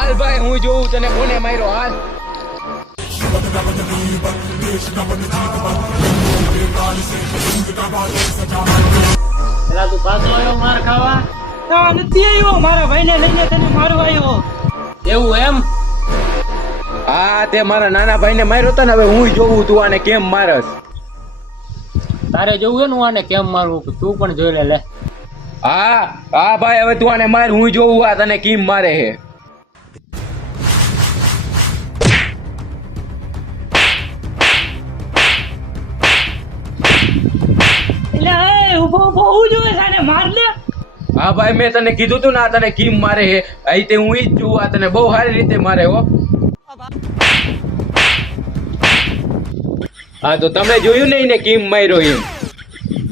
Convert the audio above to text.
હાલ ભાઈ હું જોઉં તને કોને માર્યો હાલ. પેલા તું પાછો આવ્યો માર ખાવા? નથી આવ્યો, મારા ભાઈને લઈને તને મારવા આવ્યો. એવું એમ? હા તે મારા નાના ભાઈને માર્યો તો ને, હવે હું જોઉં તું આને કેમ મારસ. તારે જોવું ને હું આને કેમ મારું, તું પણ જોઈ લે. હા હા ભાઈ હવે તું આને માર, હું જોઉં આ તને કેમ મારે હે. એટલે એ ઉભો ઉભો હું જોવે છે, આને માર લે. હા ભાઈ મેં તને કીધું તું ને આ તને કેમ મારે હે, અહીં તે હું ઈ જ જોઉં, આ તને બહુ સારી રીતે મારે હો. હા તો તમે જોયું ને એને કેમ માર્યો એમ.